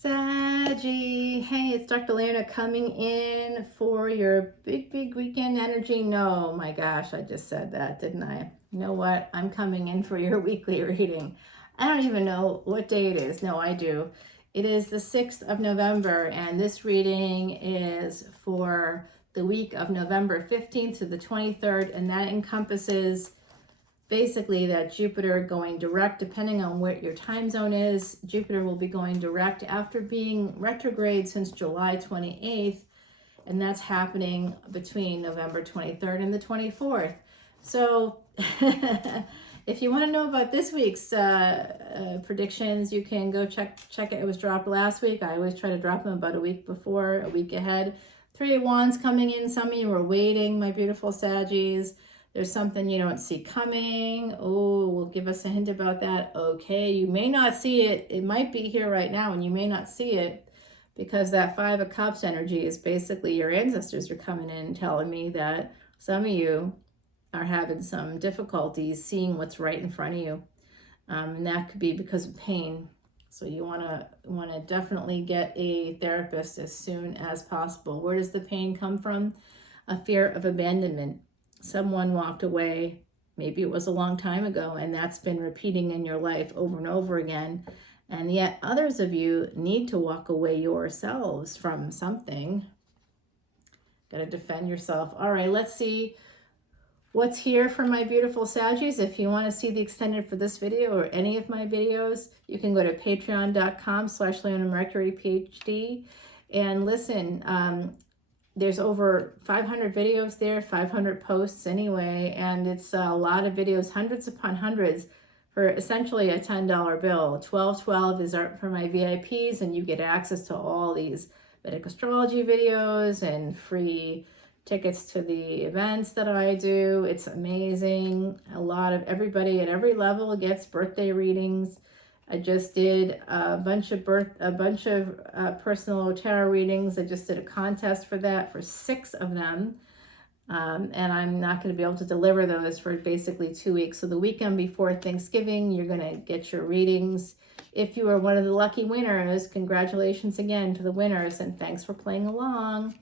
Saggie, hey, it's Dr. Leona coming in for your big weekend energy. No, my gosh, I just said that, didn't I? You know what? I'm coming in for your weekly reading. I don't even know what day it is. No, I do. It is the 6th of November, and this reading is for the week of November 15th to the 23rd, and that encompasses basically that Jupiter going direct, depending on what your time zone is. Jupiter will be going direct after being retrograde since July 28th, and that's happening between November 23rd and the 24th. So if you want to know about this week's predictions, you can go check it. It was dropped last week. I always try to drop them about a week before, a week ahead. 3 of Wands coming in. Some of you are waiting, my beautiful Saggies. There's something you don't see coming. Oh, will give us a hint about that. Okay, you may not see it. It might be here right now and you may not see it because that 5 of Cups energy is basically your ancestors are coming in telling me that some of you are having some difficulties seeing what's right in front of you. And that could be because of pain. So you want to definitely get a therapist as soon as possible. Where does the pain come from? A fear of abandonment. Someone walked away, maybe it was a long time ago, and that's been repeating in your life over and over again. And yet others of you need to walk away yourselves from something. Got to defend yourself. All right, let's see what's here for my beautiful Saggies. If you want to see the extended for this video or any of my videos, you can go to patreon.com/leonamercuryphd and listen. There's over 500 videos there, 500 posts anyway, and it's a lot of videos, hundreds upon hundreds, for essentially a $10 bill. $12.12 is for my VIPs, and you get access to all these Vedic Astrology videos and free tickets to the events that I do. It's amazing. A lot of everybody at every level gets birthday readings. I just did a bunch of personal tarot readings. I just did a contest for that for 6 of them. And I'm not going to be able to deliver those for basically 2 weeks. So the weekend before Thanksgiving, you're going to get your readings. If you are one of the lucky winners, congratulations again to the winners, and thanks for playing along.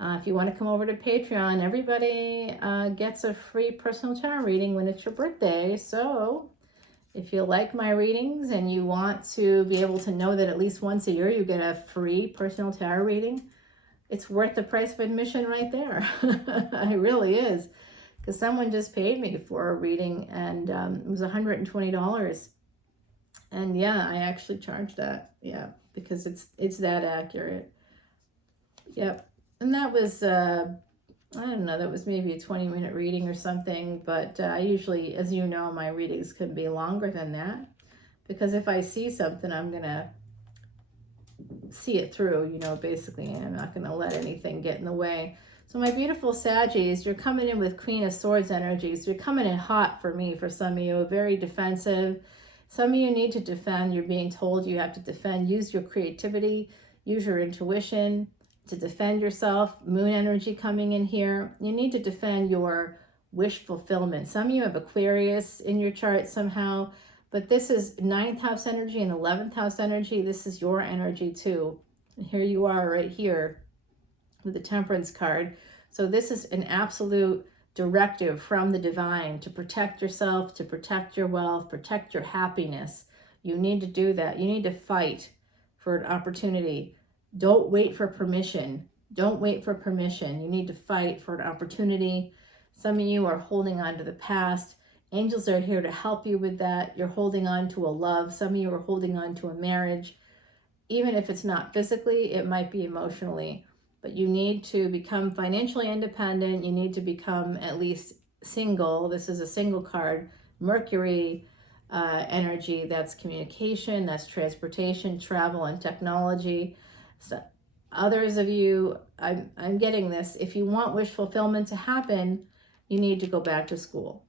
If you want to come over to Patreon, everybody gets a free personal tarot reading when it's your birthday. So if you like my readings and you want to be able to know that at least once a year you get a free personal tarot reading, it's worth the price of admission right there. It really is. Because someone just paid me for a reading and it was $120. And yeah, I actually charged that. Yeah, because it's that accurate. Yep. And that was, I don't know, that was maybe a 20-minute reading or something, but I usually, as you know, my readings can be longer than that, because if I see something, I'm going to see it through, basically, and I'm not going to let anything get in the way. So my beautiful Saggies, you're coming in with Queen of Swords energies. You're coming in hot for me, for some of you, very defensive. Some of you need to defend. You're being told you have to defend. Use your creativity, use your intuition to defend yourself. Moon energy coming in here. You need to defend your wish fulfillment. Some of you have Aquarius in your chart somehow, but this is 9th house energy and 11th house energy. This is your energy too. And here you are right here with the Temperance card. So this is an absolute directive from the divine to protect yourself, to protect your wealth, protect your happiness. You need to do that. You need to fight for an opportunity. Don't wait for permission. Don't wait for permission. You need to fight for an opportunity. Some of you are holding on to the past. Angels are here to help you with that. You're holding on to a love. Some of you are holding on to a marriage. Even if it's not physically, it might be emotionally. But you need to become financially independent. You need to become at least single. This is a single card. Mercury energy, that's communication, that's transportation, travel, and technology. So others of you, I'm getting this. If you want wish fulfillment to happen, you need to go back to school.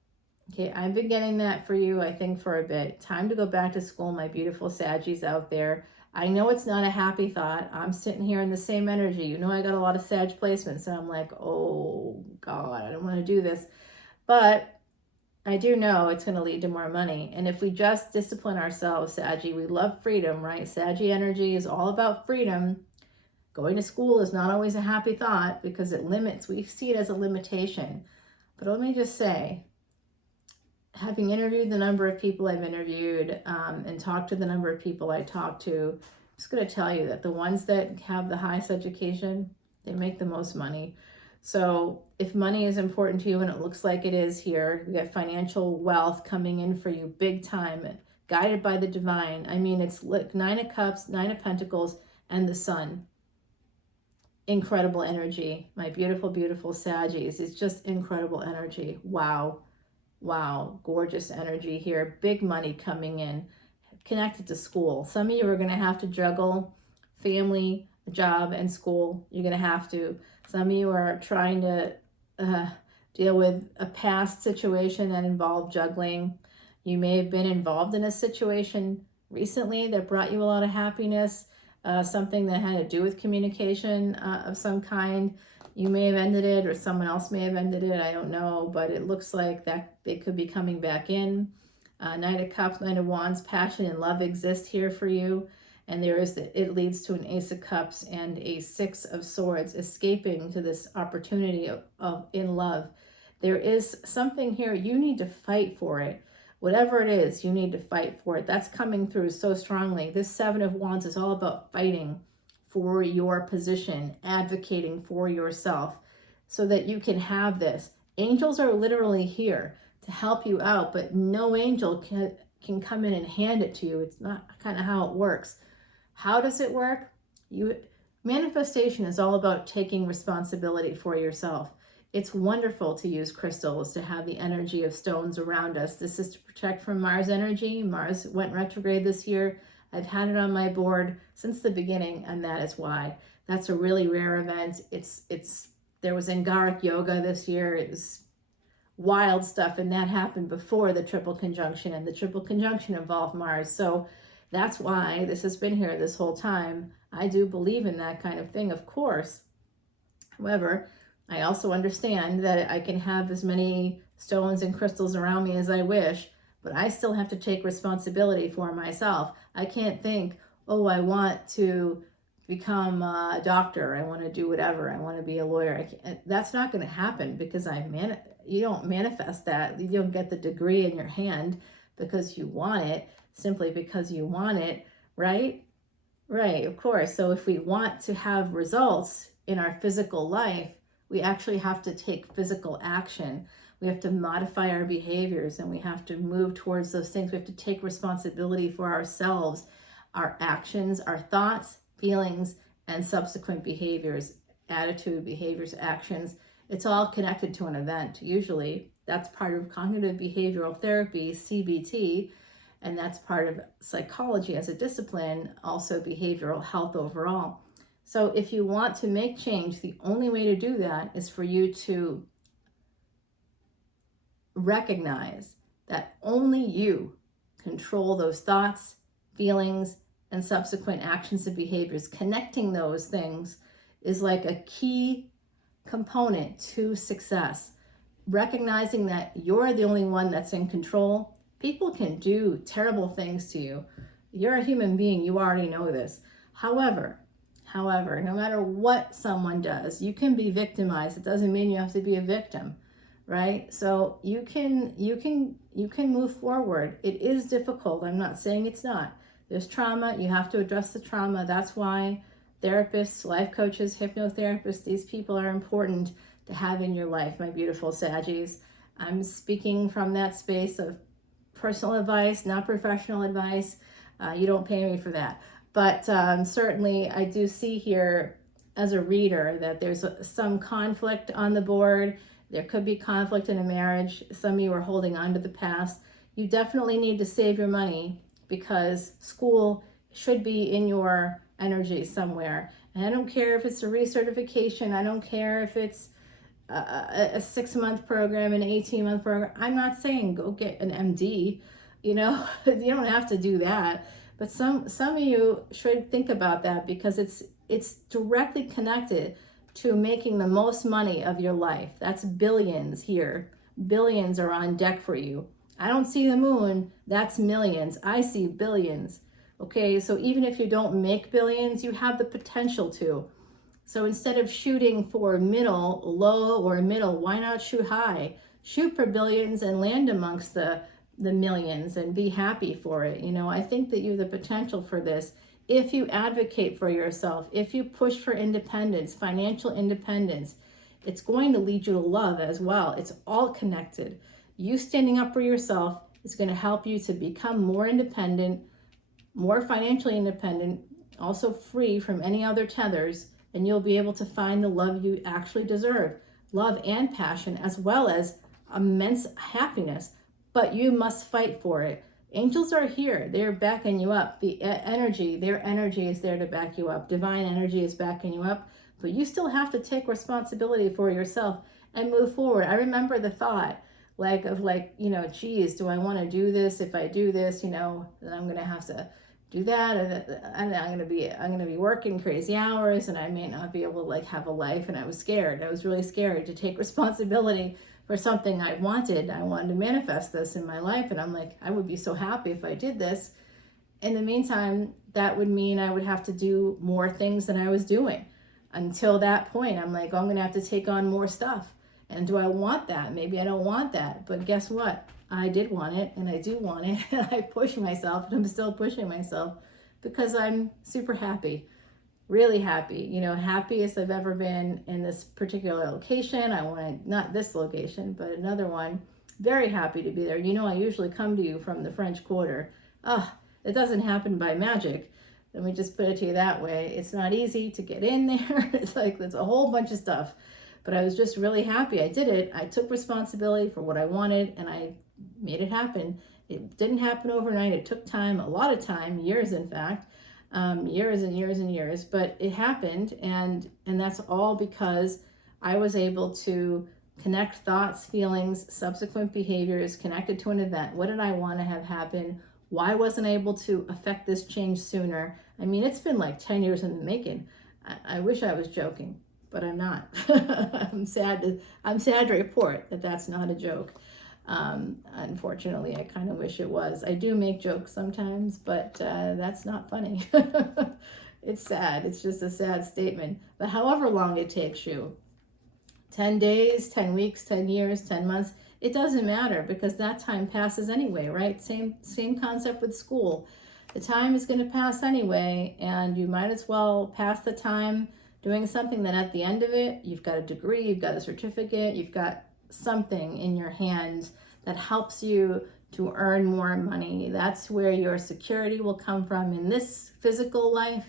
Okay, I've been getting that for you, I think, for a bit. Time to go back to school, my beautiful Saggies out there. I know it's not a happy thought. I'm sitting here in the same energy. You know, I got a lot of Sag placements, and I'm like, oh, God, I don't want to do this. But I do know it's going to lead to more money. And if we just discipline ourselves, Saggie, we love freedom, right? Saggie energy is all about freedom. Going to school is not always a happy thought because it limits, we see it as a limitation. But let me just say, having interviewed the number of people I've interviewed and talked to the number of people I talked to, I'm just going to tell you that the ones that have the highest education, they make the most money. So if money is important to you, and it looks like it is here, we got financial wealth coming in for you big time, guided by the divine. I mean, it's like 9 of Cups, 9 of Pentacles, and the Sun. Incredible energy. My beautiful, beautiful Saggies. It's just incredible energy. Wow. Wow. Gorgeous energy here. Big money coming in. Connected to school. Some of you are going to have to juggle family, job, and school. You're going to have to. Some of you are trying to deal with a past situation that involved juggling. You may have been involved in a situation recently that brought you a lot of happiness, something that had to do with communication of some kind. You may have ended it, or someone else may have ended it. I don't know, but it looks like that they could be coming back in. Knight of Cups, Knight of Wands, passion and love exist here for you. And it leads to an Ace of Cups and a 6 of Swords, escaping to this opportunity of in love. There is something here, you need to fight for it. Whatever it is, you need to fight for it. That's coming through so strongly. This 7 of Wands is all about fighting for your position, advocating for yourself so that you can have this. Angels are literally here to help you out, but no angel can come in and hand it to you. It's not kind of how it works. How does it work? Manifestation is all about taking responsibility for yourself. It's wonderful to use crystals, to have the energy of stones around us. This is to protect from Mars energy. Mars went retrograde this year. I've had it on my board since the beginning, and that is why. That's a really rare event. There was Angaric Yoga this year. It was wild stuff, and that happened before the triple conjunction, and the triple conjunction involved Mars. So that's why this has been here this whole time. I do believe in that kind of thing, of course. However, I also understand that I can have as many stones and crystals around me as I wish, but I still have to take responsibility for myself. I can't think, oh, I want to become a doctor. I want to do whatever. I want to be a lawyer. That's not going to happen because you don't manifest that. You don't get the degree in your hand because you want it, simply because you want it, right? Right, of course. So if we want to have results in our physical life, we actually have to take physical action. We have to modify our behaviors, and we have to move towards those things. We have to take responsibility for ourselves, our actions, our thoughts, feelings, and subsequent behaviors, attitude, behaviors, actions. It's all connected to an event. Usually that's part of cognitive behavioral therapy, CBT, and that's part of psychology as a discipline, also behavioral health overall. So if you want to make change, the only way to do that is for you to recognize that only you control those thoughts, feelings, and subsequent actions and behaviors. Connecting those things is like a key component to success. Recognizing that you're the only one that's in control. People can do terrible things to you. You're a human being. You already know this. However, no matter what someone does, you can be victimized. It doesn't mean you have to be a victim, right? So you can move forward. It is difficult. I'm not saying it's not. There's trauma. You have to address the trauma. That's why therapists, life coaches, hypnotherapists, these people are important to have in your life, my beautiful Saggies. I'm speaking from that space of personal advice, not professional advice. You don't pay me for that. But certainly I do see here as a reader that there's some conflict on the board. There could be conflict in a marriage. Some of you are holding on to the past. You definitely need to save your money because school should be in your energy somewhere. And I don't care if it's a recertification. I don't care if it's a 6-month program, an 18-month program. I'm not saying go get an MD. You don't have to do that. But some of you should think about that because it's directly connected to making the most money of your life. That's billions here. billions are on deck for you. I don't see the moon, that's millions. I see billions. Okay, so even if you don't make billions, you have the potential to. So instead of shooting for middle, low, or middle, why not shoot high? Shoot for billions and land amongst the millions and be happy for it. You know, I think that you have the potential for this if you advocate for yourself, if you push for independence, financial independence. It's going to lead you to love as well. It's all connected. You standing up for yourself is going to help you to become more independent, more financially independent, also free from any other tethers, and you'll be able to find the love you actually deserve. Love and passion, as well as immense happiness. But you must fight for it. Angels are here. They're backing you up. The energy, their energy is there to back you up. Divine energy is backing you up. But you still have to take responsibility for yourself and move forward. I remember the thought, you know, geez, do I want to do this? If I do this, you know, then I'm going to have to do that, and I'm going to be working crazy hours, and I may not be able to like have a life. And I was scared. I was really scared to take responsibility for something I wanted. I wanted to manifest this in my life, and I'm like, I would be so happy if I did this. In the meantime, that would mean I would have to do more things than I was doing. Until that point, I'm like, oh, I'm going to have to take on more stuff. And do I want that? Maybe I don't want that. But guess what? I did want it, and I do want it. And I push myself, and I'm still pushing myself because I'm super happy, really happy. You know, happiest I've ever been in this particular location. I wanted, not this location, but another one. Very happy to be there. You know, I usually come to you from the French Quarter. It doesn't happen by magic. Let me just put it to you that way. It's not easy to get in there. It's like, there's a whole bunch of stuff. But I was just really happy I did it. I took responsibility for what I wanted, and I made it happen. It didn't happen overnight. It took time, a lot of time, years in fact, years and years and years, but it happened. And that's all because I was able to connect thoughts, feelings, subsequent behaviors connected to an event. What did I want to have happen? Why wasn't I able to affect this change sooner? I mean, it's been like 10 years in the making. I wish I was joking, but I'm not. I'm sad to report that that's not a joke. Unfortunately, I kind of wish it was. I do make jokes sometimes, but that's not funny. It's sad. It's just a sad statement. But however long it takes you, 10 days, 10 weeks, 10 years, 10 months, it doesn't matter because that time passes anyway, right? Same concept with school. The time is going to pass anyway, and you might as well pass the time doing something that at the end of it, you've got a degree, you've got a certificate, you've got something in your hand that helps you to earn more money. That's where your security will come from in this physical life.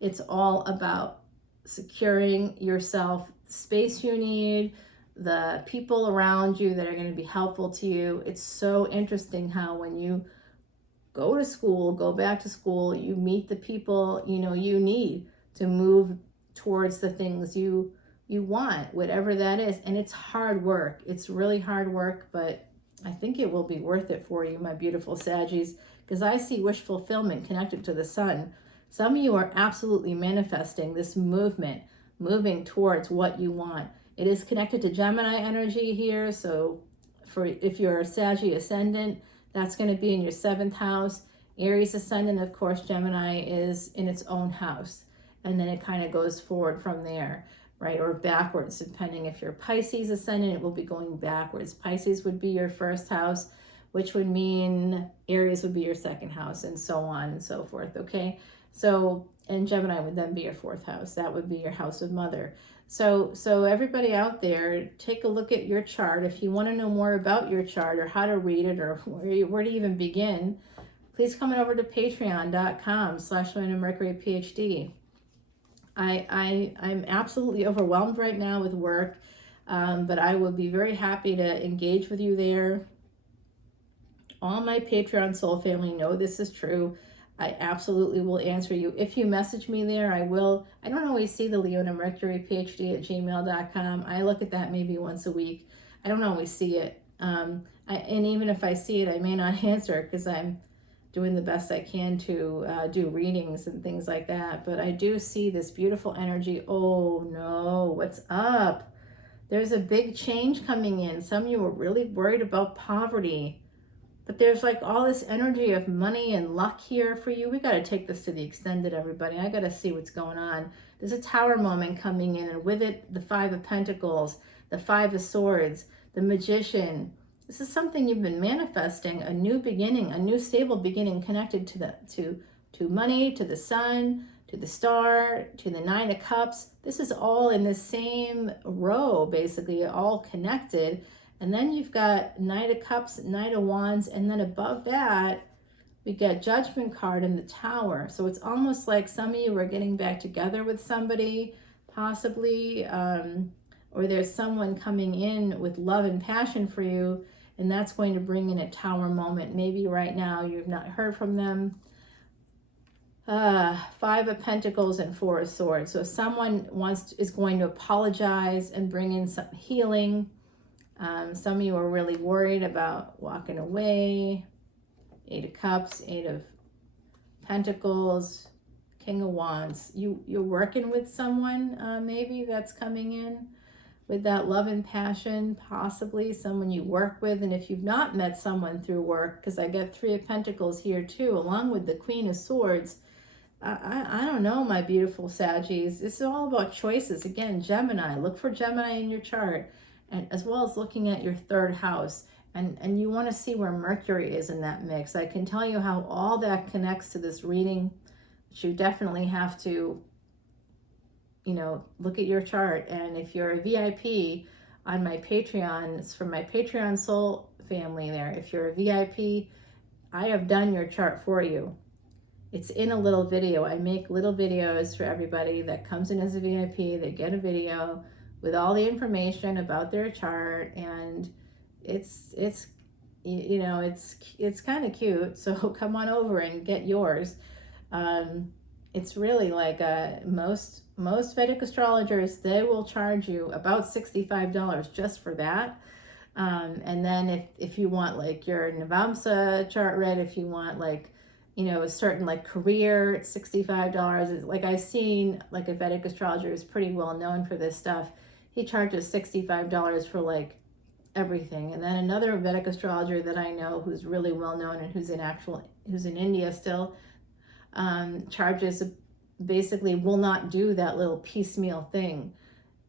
It's all about securing yourself, the space you need, the people around you that are going to be helpful to you. It's so interesting how when you go to school, go back to school, you meet the people you need to move towards the things you want, whatever that is. And it's hard work. It's really hard work, but I think it will be worth it for you, my beautiful Saggies, because I see wish fulfillment connected to the sun. Some of you are absolutely manifesting this movement, moving towards what you want. It is connected to Gemini energy here. So if you're a Saggie Ascendant, that's going to be in your 7th house. Aries Ascendant, of course, Gemini is in its own house. And then it kind of goes forward from there, right? Or backwards, depending if you're Pisces Ascendant, it will be going backwards. Pisces would be your 1st house, which would mean Aries would be your 2nd house, and so on and so forth, okay? So, and Gemini would then be your 4th house. That would be your house of mother. So everybody out there, take a look at your chart. If you want to know more about your chart or how to read it or where to even begin, please come on over to patreon.com/leonamercuryphd. I'm absolutely overwhelmed right now with work, but I will be very happy to engage with you there. All my Patreon soul family know this is true. I absolutely will answer you. If you message me there, I will. I don't always see the leonamercuryphd@gmail.com. I look at that maybe once a week. I don't always see it. And even if I see it, I may not answer because I'm doing the best I can to do readings and things like that. But I do see this beautiful energy. Oh no, what's up? There's a big change coming in. Some of you are really worried about poverty, but there's like all this energy of money and luck here for you. We got to take this to the extended, everybody. I got to see what's going on. There's a Tower moment coming in, and with it, the Five of Pentacles, the Five of Swords, the Magician. This is something you've been manifesting, a new beginning, a new stable beginning connected to money, to the sun, to the star, to the Nine of Cups. This is all in the same row, basically, all connected. And then you've got Knight of Cups, Knight of Wands, and then above that, we got Judgment card in the Tower. So it's almost like some of you are getting back together with somebody, possibly, or there's someone coming in with love and passion for you, and that's going to bring in a Tower moment. Maybe right now you've not heard from them. Five of Pentacles and Four of Swords. So someone is going to apologize and bring in some healing. Some of you are really worried about walking away. Eight of Cups, Eight of Pentacles, King of Wands. You're working with someone, maybe that's coming in with that love and passion, possibly someone you work with. And if you've not met someone through work, because I got Three of Pentacles here too, along with the Queen of Swords. I don't know, my beautiful Saggies. This is all about choices. Again, Gemini. Look for Gemini in your chart, and as well as looking at your third house. And you want to see where Mercury is in that mix. I can tell you how all that connects to this reading. But you definitely have to, look at your chart. And if you're a VIP on my Patreon, it's from my Patreon soul family there. If you're a VIP, I have done your chart for you. It's in a little video. I make little videos for everybody that comes in as a VIP. They get a video with all the information about their chart, and it's kind of cute. So come on over and get yours. It's really like most Vedic astrologers, they will charge you about $65 just for that. And then if you want like your Navamsa chart read, if you want like a certain like career, it's $65. Like I've seen like a Vedic astrologer is pretty well known for this stuff. He charges $65 for like everything. And then another Vedic astrologer that I know who's really well known and who's in India still, charges basically will not do that little piecemeal thing.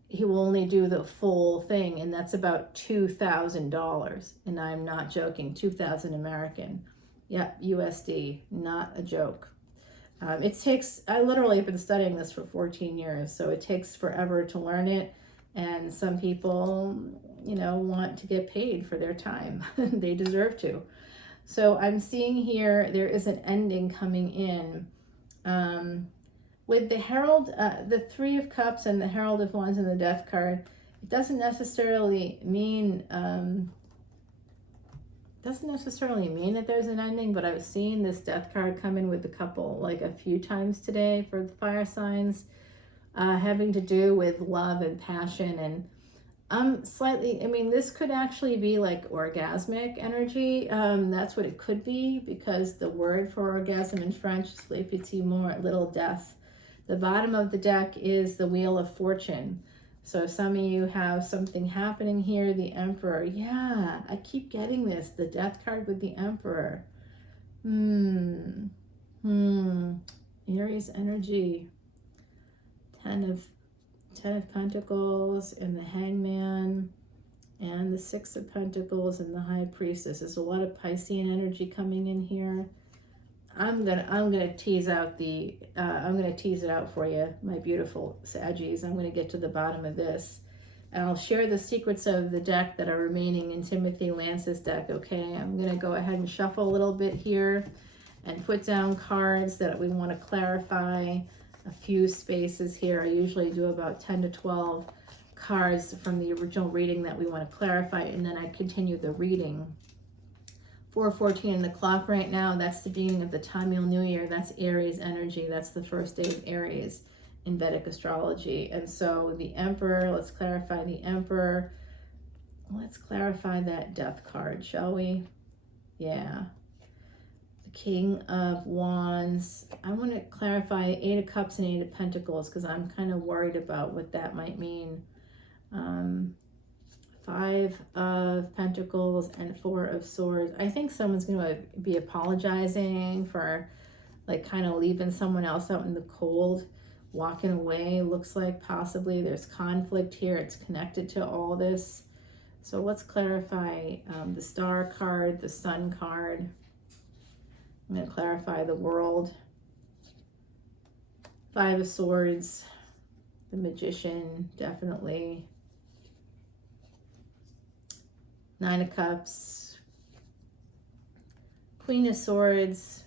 He will only do the full thing, and that's about $2,000. And I'm not joking, 2,000 American. Yep, USD, not a joke. I literally have been studying this for 14 years, so it takes forever to learn it. And some people, want to get paid for their time. They deserve to. So I'm seeing here, there is an ending coming in. With the Herald, the Three of Cups and the Herald of Wands and the Death card, it doesn't necessarily mean that there's an ending, but I was seeing this Death card come in with a couple, like a few times today for the fire signs, having to do with love and passion. And this could actually be like orgasmic energy. That's what it could be, because the word for orgasm in French is le petit mort, little death. The bottom of the deck is the Wheel of Fortune. So some of you have something happening here. The Emperor. Yeah, I keep getting this. The Death card with the Emperor. Aries energy. Ten of Pentacles and the Hangman and the Six of Pentacles and the High Priestess. There's a lot of Piscean energy coming in here. I'm gonna tease out I'm gonna tease it out for you, my beautiful Saggies. I'm gonna get to the bottom of this, and I'll share the secrets of the deck that are remaining in Timothy Lance's deck. Okay, I'm gonna go ahead and shuffle a little bit here and put down cards that we want to clarify. A few spaces here. I usually do about 10 to 12 cards from the original reading that we want to clarify, and then I continue the reading. 4:14 in the clock right now. That's the beginning of the Tamil New Year. That's Aries energy. That's the first day of Aries in Vedic astrology. And so the Emperor, let's clarify the Emperor. Let's clarify that Death card, shall we? Yeah. The King of Wands. I want to clarify Eight of Cups and Eight of Pentacles, because I'm kind of worried about what that might mean. Five of Pentacles and Four of Swords. I think someone's going to be apologizing for like kind of leaving someone else out in the cold, walking away. Looks like possibly there's conflict here. It's connected to all this. So let's clarify the Star card, the Sun card. I'm going to clarify the World. Five of Swords, the Magician, definitely. Nine of Cups, Queen of Swords,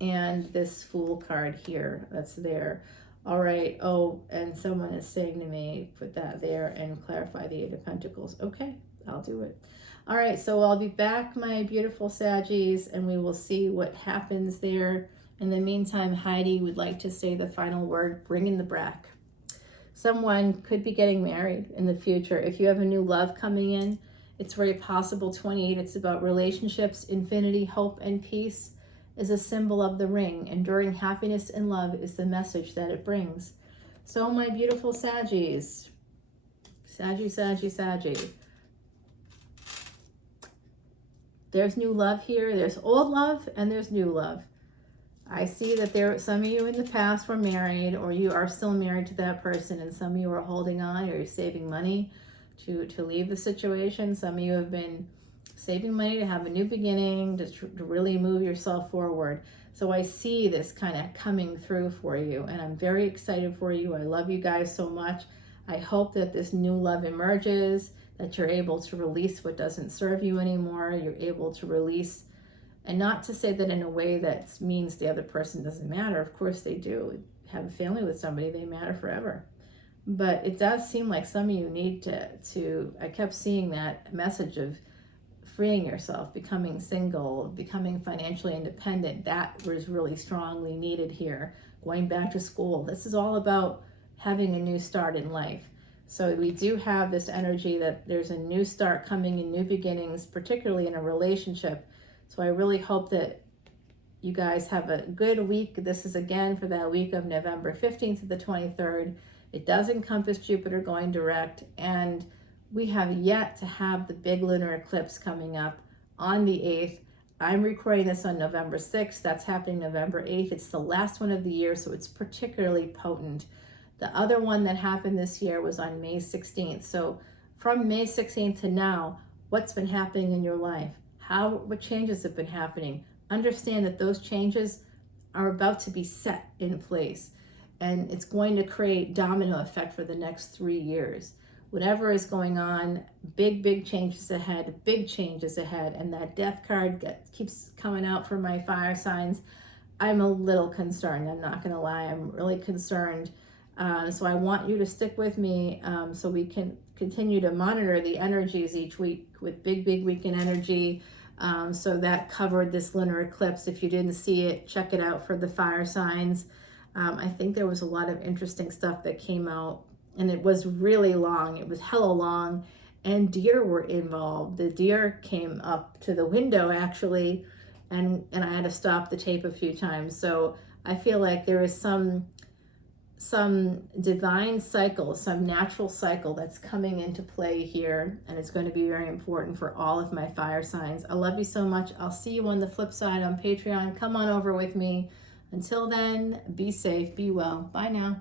and this Fool card here that's there. All right. Oh, and someone is saying to me, put that there and clarify the Eight of Pentacles. Okay, I'll do it. All right, so I'll be back, my beautiful Saggies, and we will see what happens there. In the meantime, Heidi would like to say the final word, bring in the brack. Someone could be getting married in the future. If you have a new love coming in, it's very possible. 28, it's about relationships, infinity, hope, and peace is a symbol of the ring. Enduring happiness and love is the message that it brings. So my beautiful Saggies, Saggie, Saggie, Saggie. There's new love here. There's old love and there's new love. I see that some of you in the past were married, or you are still married to that person, and some of you are holding on, or you're saving money to leave the situation. Some of you have been saving money to have a new beginning, to really move yourself forward. So I see this kind of coming through for you, and I'm very excited for you. I love you guys so much. I hope that this new love emerges, that you're able to release what doesn't serve you anymore. You're able to release, and not to say that in a way that means the other person doesn't matter. Of course they do. Have a family with somebody, they matter forever. But it does seem like some of you need to I kept seeing that message of freeing yourself, becoming single, becoming financially independent. That was really strongly needed here. Going back to school. This is all about having a new start in life. So we do have this energy that there's a new start coming and new beginnings, particularly in a relationship. So I really hope that you guys have a good week. This is again for that week of November 15th to the 23rd. It does encompass Jupiter going direct, and we have yet to have the big lunar eclipse coming up on the 8th. I'm recording this on November 6th. That's happening November 8th. It's the last one of the year, so it's particularly potent. The other one that happened this year was on May 16th. So from May 16th to now, what's been happening in your life? What changes have been happening? Understand that those changes are about to be set in place, and it's going to create domino effect for the next 3 years. Whatever is going on, big changes ahead, and that death card keeps coming out for my fire signs. I'm a little concerned. I'm not going to lie. I'm really concerned. So I want you to stick with me so we can continue to monitor the energies each week with big weekend energy. So that covered this lunar eclipse. If you didn't see it, check it out for the fire signs. I think there was a lot of interesting stuff that came out, and it was really long. It was hella long, and deer were involved. The deer came up to the window actually, and I had to stop the tape a few times. So I feel like there is some divine cycle, some natural cycle that's coming into play here, and it's going to be very important for all of my fire signs. I love you so much. I'll see you on the flip side on Patreon. Come on over with me. Until then, be safe, be well. Bye now.